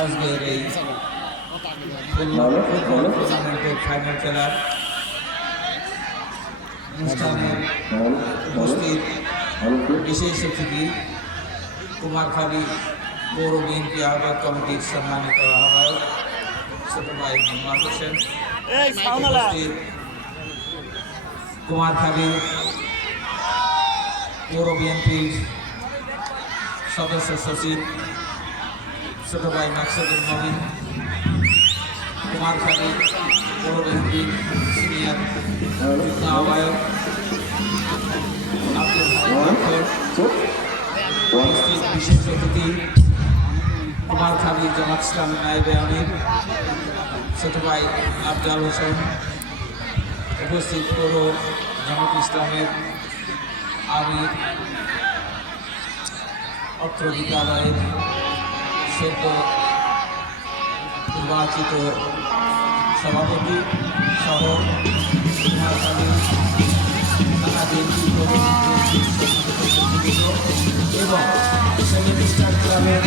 আজকের এই টুর্নামেন্টের ফাইনাল খেলার অনুষ্ঠানের উপস্থিত বিশেষ অতিথি কুমারখালী পৌর বিএনপি আহ্বায়ক কমিটির সম্মানিত আহ্বায়ক ছোট ভাই মোহাম্মদ হোসেন, উপস্থিত কুমারখালী পৌর বিএনপির সদস্য সচিব ছোট ভাই মাকসুদুর নবীন, কুমারখালী পৌর বিএনপির সিনিয়র যুগ্ম আহ্বায়ক আব্দুল হামিদ, উপস্থিত বিশেষ অতিথি কুমারখালী জামাত ইসলামী নায়েবে আমির ছোট ভাই আফজাল হোসেন, উপস্থিত পৌর জামাত ইসলামের আমির অত্র বিদ্যালয়ের সদ্য নির্বাচিত সভাপতি সহ কুমারখালী থানা বিএনপি এবং সেভেন স্টার ক্লাবের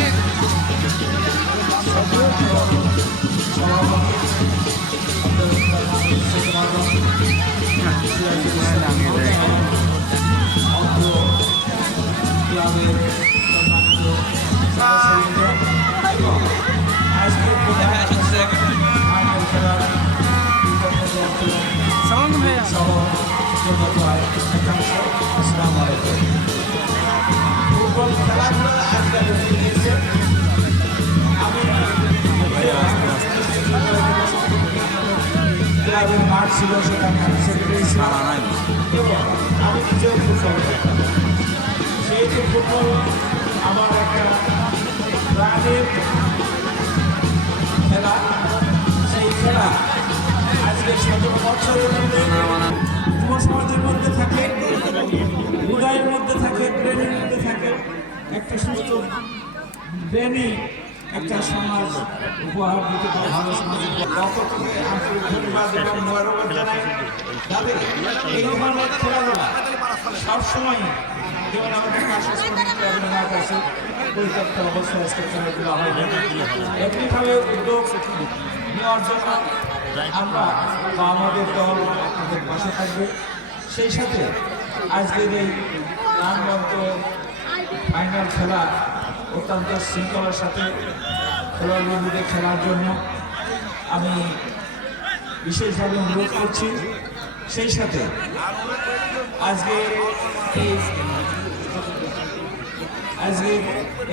ক্লাবের এবং আজকের সহ আসসালামু আলাইকুম। ফুটবল খেলাধুলা আজকে ক্লাবের মাঠ ছিল, সেখানে আমি সেক্রেটারি ছিলাম এবং আমি নিজেও ফুটবল খেলতাম। সেহেতু ফুটবল আমার একটা প্রাণের খেলা। সেই খেলা আজকে 17 বছরের মধ্যে যুব সমাজের মধ্যে থাকে, হৃদয়ের মধ্যে থাকে, ব্রেনের মধ্যে থাকে একটা সুস্থ ব্রেনই একটা সমাজ উপহার দিতে পারে। ভালো সমাজের আন্তরিক ধন্যবাদ এবং মোবারকবাদ জানাই যাদের এই ধরনের খেলাধুলা সবসময় যেমন আমাদের মাঠ আছে পরিত্যক্ত অবস্থায় আজকে খেলাধুলা হয়। এমনিভাবে উদ্যোগ নেওয়ার জন্য আমরা বা আমাদের দল আমাদের পাশে থাকবে। সেই সাথে আজকের এই প্রাণবন্ত ফাইনাল খেলা অত্যন্ত শৃঙ্খলার সাথে খেলোয়াড়দের খেলার জন্য আমি বিশেষভাবে অনুরোধ করছি। সেই সাথে আজকের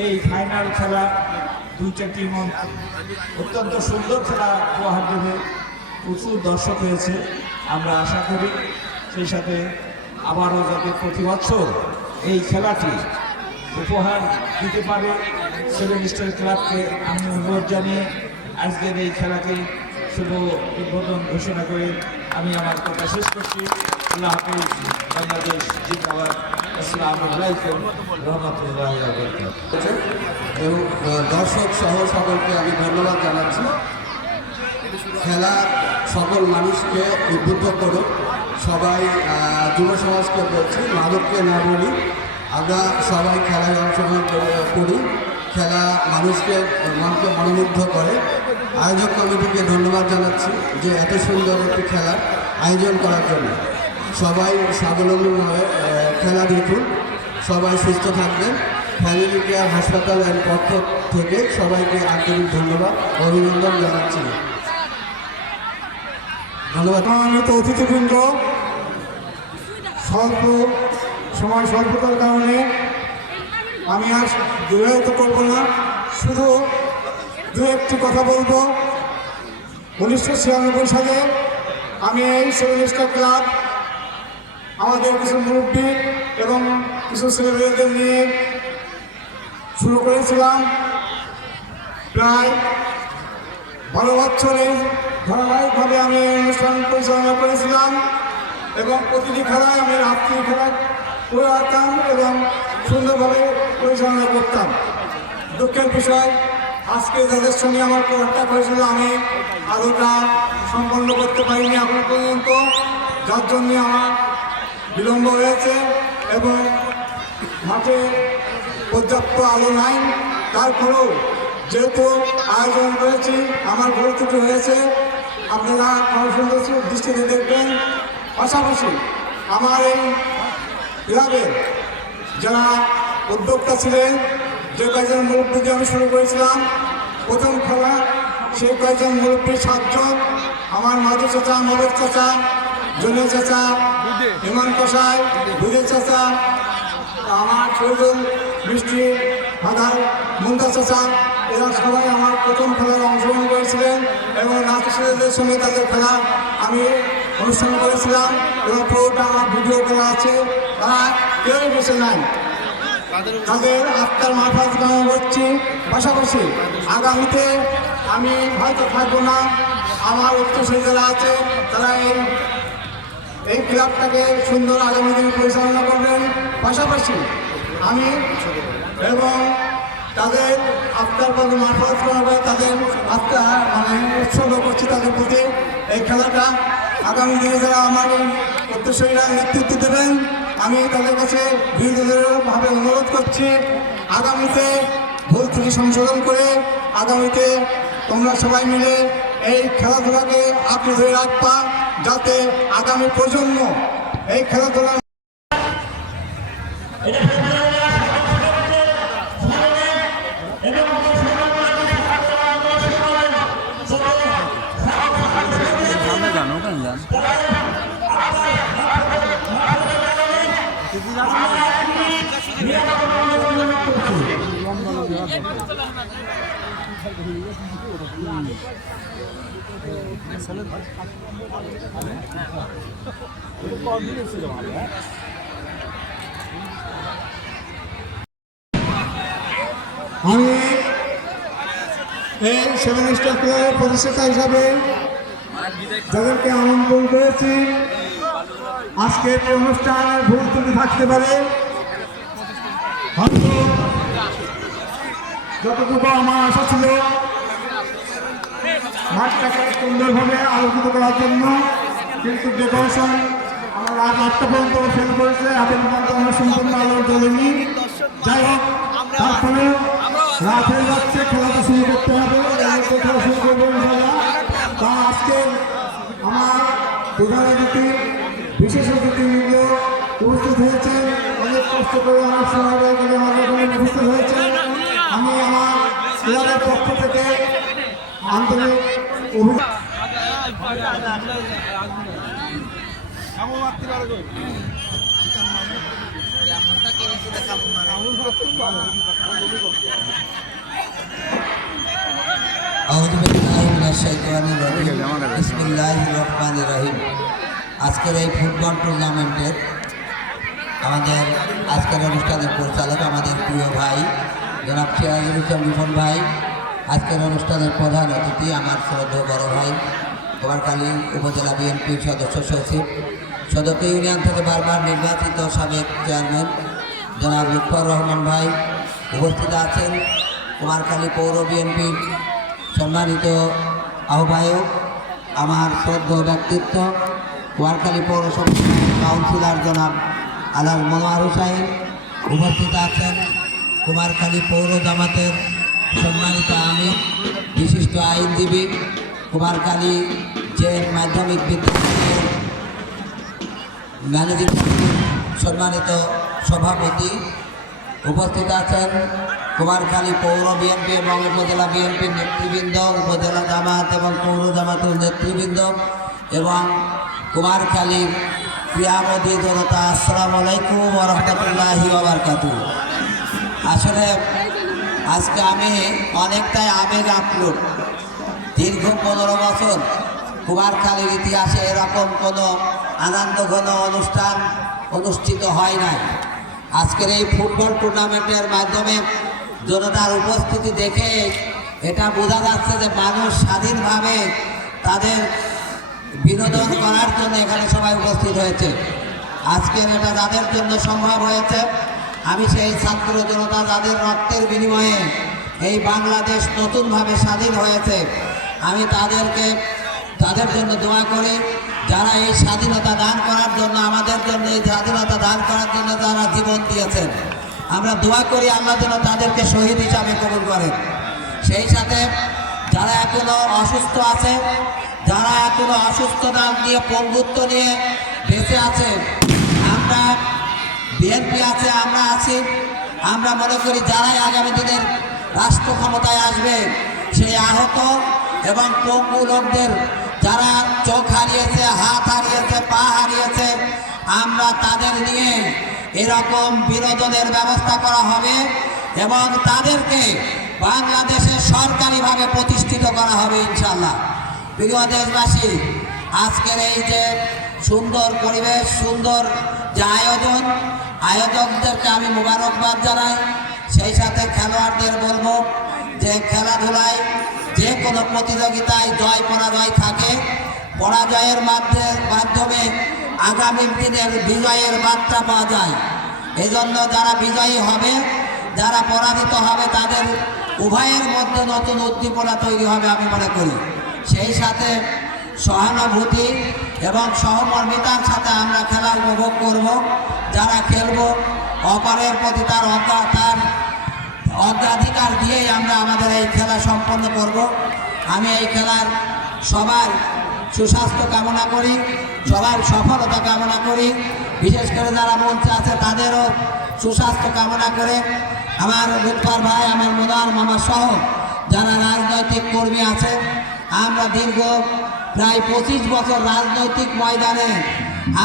এই ফাইনাল খেলা দুইটা টিম অত্যন্ত সুন্দর খেলা উপহার দেবে, প্রচুর দর্শক হয়েছে আমরা আশা করি। সেই সাথে আবারও যাতে প্রতি বছর এই খেলাটি উপহার দিতে পারে সেভেন স্টার ক্লাবকে আমি অনুরোধ জানিয়ে আজকের এই খেলাকে শুভ উদ্বোধন ঘোষণা করে আমি আমার কথা শেষ করছি। আল্লাহ হাফেজ, বাংলাদেশ জিন্দাবাদ, আসসালামু আলাইকুম রহমতুল্লাহ। এবং দর্শক সহ সকলকে আমি ধন্যবাদ জানাচ্ছি। খেলা সকল মানুষকে উদ্বুদ্ধ করুক। সবাই যুব সমাজকে বলছি, মাদককে না বলি, আমরা সবাই খেলায় অংশগ্রহণ করি। খেলা মানুষকে মনকে মনোমুগ্ধ করে। আয়োজক কমিটিকে ধন্যবাদ জানাচ্ছি যে এত সুন্দর একটি খেলার আয়োজন করার জন্য। সবাই স্বাবলম্বীভাবে খেলা দেখুন, সবাই সুস্থ থাকবেন। ফ্যামিলি কেয়ার হাসপাতালের পক্ষ থেকে সবাইকে আন্তরিক ধন্যবাদ অভিনন্দন জানাচ্ছি। ধন্যবাদ। সম্মানিত অতিথিবৃন্দ, স্বল্পতার কারণে আমি আর দীর্ঘায়িত করব না, শুধু দু একটি কথা বলবো। 1996 সালে আমি এই সেভেন স্টার ক্লাব আমাদের কিছু মুরব্বী এবং কিছু ছেলেমেয়েদের নিয়ে শুরু করেছিলাম। প্রায় 12 বছরে ধারাবাহিকভাবে আমি এই অনুষ্ঠান পরিচালনা করেছিলাম এবং প্রতিটি খেলায় আমি রাত্রি খেলা করে আসতাম এবং সুন্দরভাবে পরিচালনা করতাম। দুঃখের বিষয়, আজকে যাদের সঙ্গে আমার কন্ট্যাক্ট হয়েছিল আমি আলোটা সম্পন্ন করতে পারিনি এখন পর্যন্ত, যার জন্যে আমার বিলম্ব হয়েছে এবং মাঠে পর্যাপ্ত আলো নাই। তারপরেও যেহেতু আয়োজন করেছি আমার ভুল ত্রুটি হয়েছে, আপনারা সুন্দর দৃষ্টিতে দেখবেন। পাশাপাশি আমার এই ক্লাবের যারা উদ্যোক্তা ছিলেন, যে কয়েকজন মুরব্বী দিয়ে আমি শুরু করেছিলাম প্রথম খেলা, সেই কয়েকজন মুরব্বী 7 জন, আমার মাধু চাচা, মবের চাচা, জনের চাচা, ইমান কষাই, দুধের চাচা, আমার ছয়জন মিষ্টি ফাদার মুন্দার চাচা, এরা সবাই আমার প্রথম খেলায় অংশগ্রহণ করেছিলেন এবং নাচের সঙ্গে তাদের খেলা আমি অনুষ্ঠান করেছিলাম এবং পুরোটা আমার ভিডিও করা আছে। তারা কেউ বেঁচে নাই, তাদের আত্মার মারফত কামনা করছি। পাশাপাশি আগামীতে আমি হয়তো থাকবো না, আমার উত্তরসূরি যারা আছে তারা এই ক্লাবটাকে সুন্দর আগামী দিনে পরিচালনা করবেন। পাশাপাশি আমি এবং তাদের আত্মার প্রতি মারফত করবে, তাদের আত্মা উৎসর্গ করছি তাদের প্রতি। এই খেলাটা আগামী দিনে যারা আমার উত্তরসূরিরা নেতৃত্ব দেবেন, আমি তাদের কাছে বিরোধীভাবে অনুরোধ করছি, আগামীতে ভুল ত্রুটি সংশোধন করে আগামীতে তোমরা সবাই মিলে এই খেলাধুলাকে আঁকড়ে ধরে রাখবা, যাতে আগামী প্রজন্ম এই খেলাধুলা আমি এই 7 স্টার ক্লাবের প্রতিষ্ঠাতা হিসাবে যাদেরকে আমন্ত্রণ করেছি, আজকের এই অনুষ্ঠানের ভুল ত্রুটি থাকতে পারে, হয়তো যতটুকু আমার আশা ছিল মাঠটাকে সুন্দরভাবে আলোকিত করার জন্য, কিন্তু ডেকোরেশন আমার রাত 8টা পর্যন্ত ফেল করেছে, এখন পর্যন্ত আমরা সম্পূর্ণ আলো জ্বলেনি। যাই হোক, তারপরে রাত হয়ে যাচ্ছে, খেলাটা শুরু করতে হবে, খেলা শুরু করবো ইনশাআল্লাহ। তা আজকে আমার প্রধান অতিথি, বিশেষ অতিথিবৃন্দ উপস্থিত হয়েছে, অনেক কষ্ট করে আমার সময় আমাদের এখানে উপস্থিত হয়েছে। আমি আমার ক্লাবের পক্ষ থেকে আন্তরিক আজকের এই ফুটবল টুর্নামেন্টের আমাদের আজকের অনুষ্ঠানের পরিচালক আমাদের প্রিয় ভাই জনাব সিরাজুল ইসলাম রিপন ভাই, আজকের অনুষ্ঠানের প্রধান অতিথি আমার শ্রদ্ধেয় বড় ভাই কুমারখালী উপজেলা বিএনপির সদস্য সচিব, সদস্য ইউনিয়ন থেকে বারবার নির্বাচিত সাবেক চেয়ারম্যান জনাব লুৎফর রহমান ভাই, উপস্থিত আছেন কুমারখালী পৌর বিএনপির সম্মানিত আহ্বায়ক, আমার শ্রদ্ধেয় ব্যক্তিত্ব কুমারখালী পৌরসভা কাউন্সিলর জনাব আলাল মনোয়ার হুসাইন, উপস্থিত আছেন কুমারখালী পৌর জামাতের সম্মানিত আমির বিশিষ্ট আইনজীবী, কুমারখালী জেন মাধ্যমিক বিদ্যালয়ের ম্যানেজিং কমিটির সম্মানিত সভাপতি, উপস্থিত আছেন কুমারখালী পৌর বিএনপি এবং উপজেলা বিএনপির নেতৃবৃন্দ, উপজেলা জামাত এবং পৌর জামাতের নেতৃবৃন্দ এবং কুমারখালীর প্রিয়ামদী জনতা, আসসালামু আলাইকুম ওয়া রাহমাতুল্লাহি ওয়া বারাকাতুহু। আসলে আজকে আমি অনেকটাই আবেগ আপ্লুত। দীর্ঘ 15 বছর কুমারখালীর ইতিহাসে এরকম কোনো আনন্দঘন অনুষ্ঠান অনুষ্ঠিত হয় নাই। আজকের এই ফুটবল টুর্নামেন্টের মাধ্যমে জনতার উপস্থিতি দেখে এটা বোঝা যাচ্ছে যে মানুষ স্বাধীনভাবে তাদের বিনোদন করার জন্য এখানে সবাই উপস্থিত হয়েছে। আজকের এটা যাদের জন্য সম্ভব হয়েছে, আমি সেই ছাত্র জনতা যাদের রক্তের বিনিময়ে এই বাংলাদেশ নতুনভাবে স্বাধীন হয়েছে, আমি তাদের জন্য দোয়া করি, যারা এই স্বাধীনতা দান করার জন্য, আমাদের জন্য এই স্বাধীনতা দান করার জন্য যারা জীবন দিয়েছেন, আমরা দোয়া করি আল্লাহ যেন তাদেরকে শহীদ হিসাবে কবুল করেন। সেই সাথে যারা এখনো অসুস্থ আছে, যারা এখনো অসুস্থতা নিয়ে পঙ্গুত্ব নিয়ে বেঁচে আছে, আমরা বিএনপি আছে, আমরা আছি। আমরা মনে করি যারাই আগামী দিনের রাষ্ট্র ক্ষমতায় আসবে, সেই আহত এবং পঙ্গু লোকদের, যারা চোখ হারিয়েছে, হাত হারিয়েছে, পা হারিয়েছে, আমরা তাদের নিয়ে এরকম বিনোদনের ব্যবস্থা করা হবে এবং তাদেরকে বাংলাদেশে সরকারিভাবে প্রতিষ্ঠিত করা হবে ইনশাল্লাহ। প্রিয় দেশবাসী, আজকের এই যে সুন্দর পরিবেশ, সুন্দর যে আয়োজন, আয়োজকদেরকে আমি মোবারকবাদ জানাই। সেই সাথে খেলোয়াড়দের বলবো যে খেলাধুলায় যে কোনো প্রতিযোগিতায় জয় পরাজয় থাকে, পরাজয়ের মাধ্যমে আগামী দিনের বিজয়ের মাত্রা পাওয়া যায়। এজন্য যারা বিজয়ী হবে, যারা পরাজিত হবে, তাদের উভয়ের মধ্যে নতুন উদ্দীপনা তৈরি হবে আমি মনে করি। সেই সাথে সহানুভূতি এবং সহমর্মিতার সাথে আমরা খেলা উপভোগ করব। যারা খেলব, অপরের প্রতি তার অগ্রাধিকার দিয়েই আমরা আমাদের এই খেলা সম্পন্ন করব। আমি এই খেলার সবার সুস্বাস্থ্য কামনা করি, সবার সফলতা কামনা করি। বিশেষ করে যারা মঞ্চে আছে তাদেরও সুস্বাস্থ্য কামনা করে আমার লুৎফর ভাই, আমার মোদার মামা সহ যারা রাজনৈতিক কর্মী আছে, আমরা দীর্ঘ প্রায় 25 বছর রাজনৈতিক ময়দানে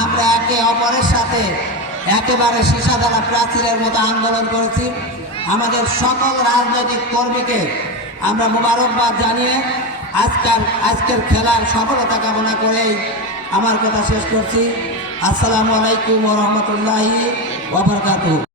আমরা একে অপরের সাথে একেবারে সীসাদারা প্রাচীরের মতো আন্দোলন করেছি। আমাদের সকল রাজনৈতিক কর্মীকে আমরা মোবারকবাদ জানিয়ে আজকের খেলার সফলতা কামনা করেই আমার কথা শেষ করছি। আসসালামু আলাইকুম ওয়া রাহমাতুল্লাহি ওয়া বারাকাতুহু।